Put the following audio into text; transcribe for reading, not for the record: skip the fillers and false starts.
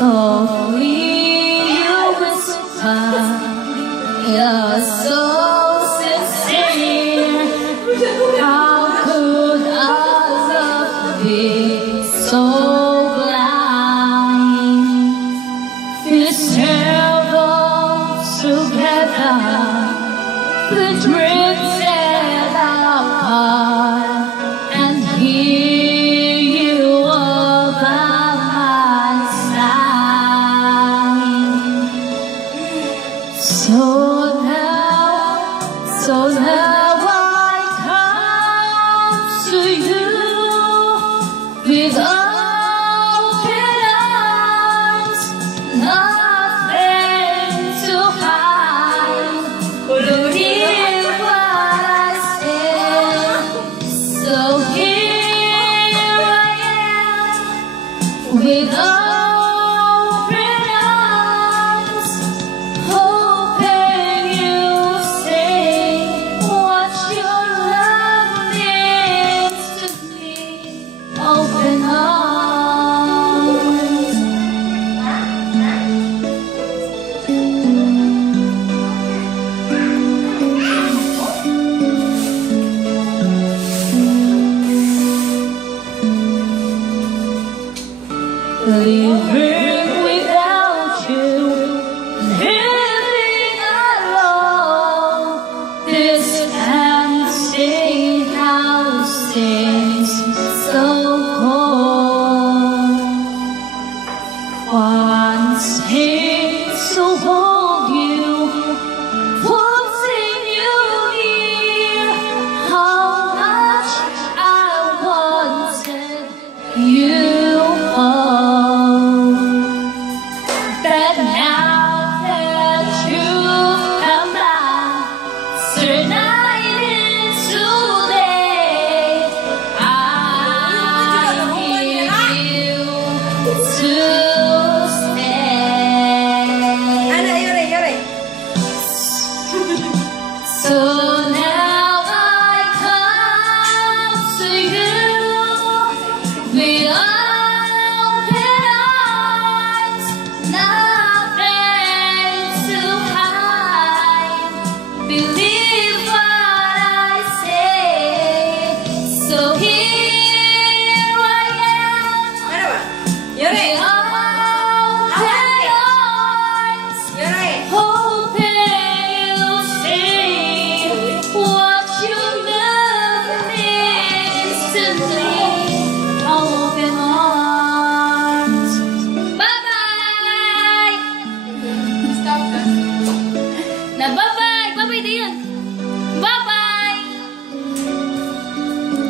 Softly you whisper, you're so sincere. How could our love be so blind? This heaven together, the drifted apart, and here you are by my side. So now I come to you with open arms, nothing to hide. Believe what I say. So here I am with open arms, hoping you'll say what your love means to me. Open arms. Living without you, living alone. This empty house seems so cold. Wanting to hold you, wanting you near. How much I wanted you all. But now that you've come back, tonight is today. I need you to